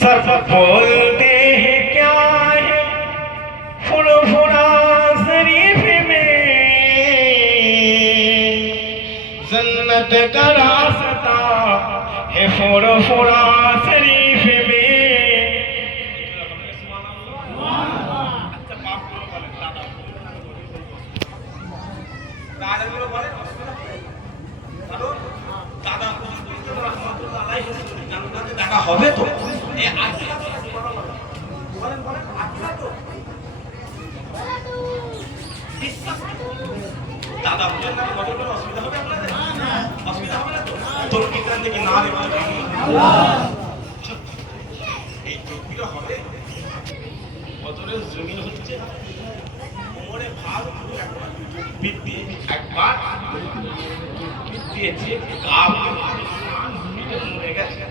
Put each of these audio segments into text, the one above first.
सब बोलते हैं क्या है फुरफुरा शरीफ में जन्नत का रास्ता है फुरफुरा शरीफ में। দেখা হবে তো দাদা বুঝেন না কত বড় অসুবিধা হবে আপনাদের? অসুবিধা হবে না তো? তরকি কান থেকে না রে বলে এই তরকিটা হবে বদরের জমিন হচ্ছে কোমরে ভাগ একবার বৃদ্ধি একবার দিয়েছে গাব মরে গেছে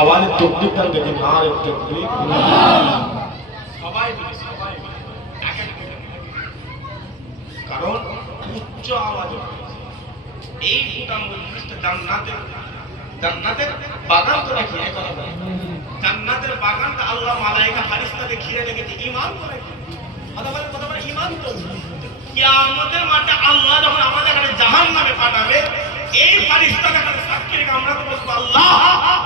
আওয়াজ তকলিফ টান দেখি না রে তকলিফ সবাই বলি সবাই কারণ উচ্চ আওয়াজ এই জান্নাতের বাগান তো নাকি এক কথা বলে জান্নাতের বাগানটা আল্লাহ মালায়েকা ফারিস্তাদের ঘিরে রেখেছে ঈমান করে কথা বলে ঈমান তো কিয়ামতের মাঠে আল্লাহ যখন আমাদের এখানে জাহান্নামে পাঠাবে এই ফারিস্তাদের এখানে সাক্ষী রেখে আমরা তো বলবো আল্লাহ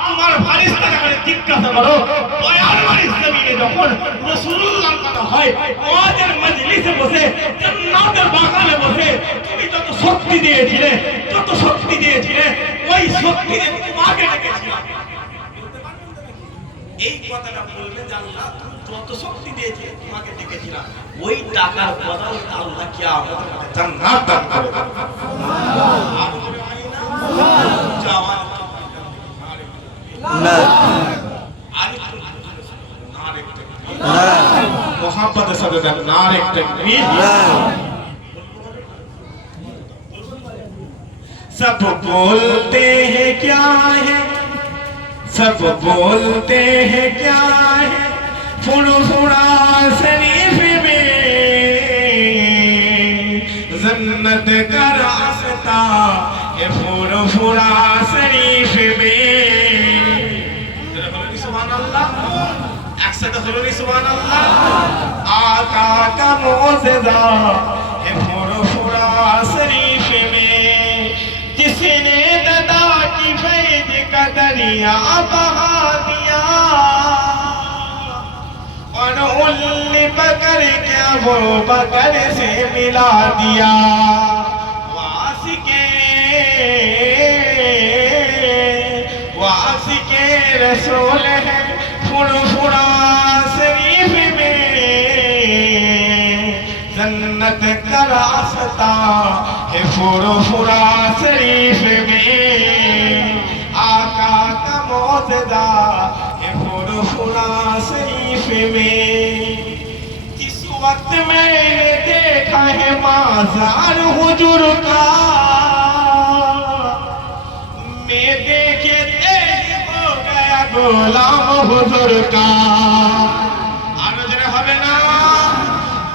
তোমার ফারিস্তাদের এখানে জিজ্ঞাসা করো দয়ার বাড়ির জমিনে যখন রাসূলুল্লাহর কথা হয় ওয়াজের মজলিসে বসে জান্নাতের বাগানে বসে তুমি যত শক্তি দিয়েছিলে ওই শক্তি দিয়ে তোমাকে ডেকেছিলাম এই কথাটা বললে যে আল্লাহ তুমি যত শক্তি দিয়েছে তোমাকে ডেকেছিলাম ওই টাকার বদল আল্লাহ কিয়ামতের মাঠে জান্নাত দান করে मोहब्बत सदर नारे तकबीर सब बोलते हैं क्या है सब बोलते हैं क्या है फुरफुरा शरीफ में जन्नत का रास्ता है फुरफुरा शरीफ में। सुभान अल्लाह একসাথে বলুন সুবহান আল্লাহ। आका का मौजज़ा है फुरफुरा शरीफ में जिसने दादा की फैज़ का दरिया बहा दिया और उल्ली पकड़ के वो बकर से मिला दिया वासिके रसूल है फुरफुरा शरीफ में जन्नत का रास्ता है फुरफुरा शरीफ में आका का मौजज़ा है फुरफुरा शरीफ में। जिस वक्त मैंने देखा है माज़ार हुजूर का मैं देखे গোলাম হুজুর का आलोचना হবে না।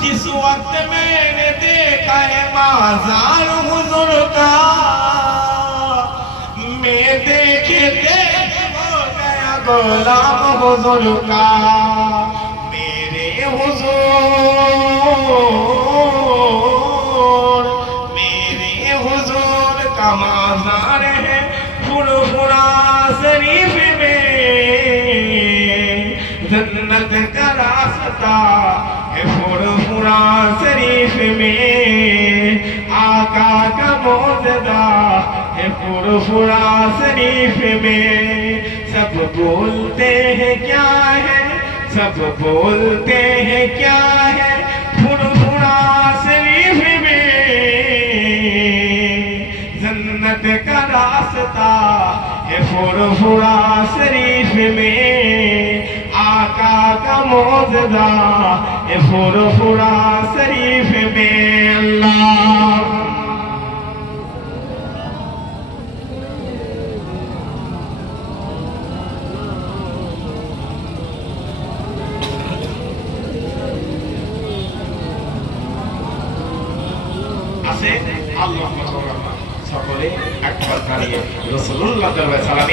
जिस वक्त मैंने देखा है माज़ार हुजूर का मैं देखे हो गया गोलाम हुजूर का मेरे हुजूर का माज़ार है फुरफुरा शरीफ में जन्नत का रास्ता है फुरफुरा शरीफ में आका का मौजज़ा है फुरफुरा शरीफ में। सब बोलते हैं क्या है सब बोलते हैं क्या है फुरफुरा शरीफ में जन्नत का रास्ता है फुरफुरा शरीफ में आका का मौजज़ा है फुरफुरा शरीफ में। अल्लाह আছে আল্লাহ সকলে একবার দাঁড়িয়ে রাসূলুল্লাহ সাল্লাল্লাহু আলাইহি ওয়াসাল্লাম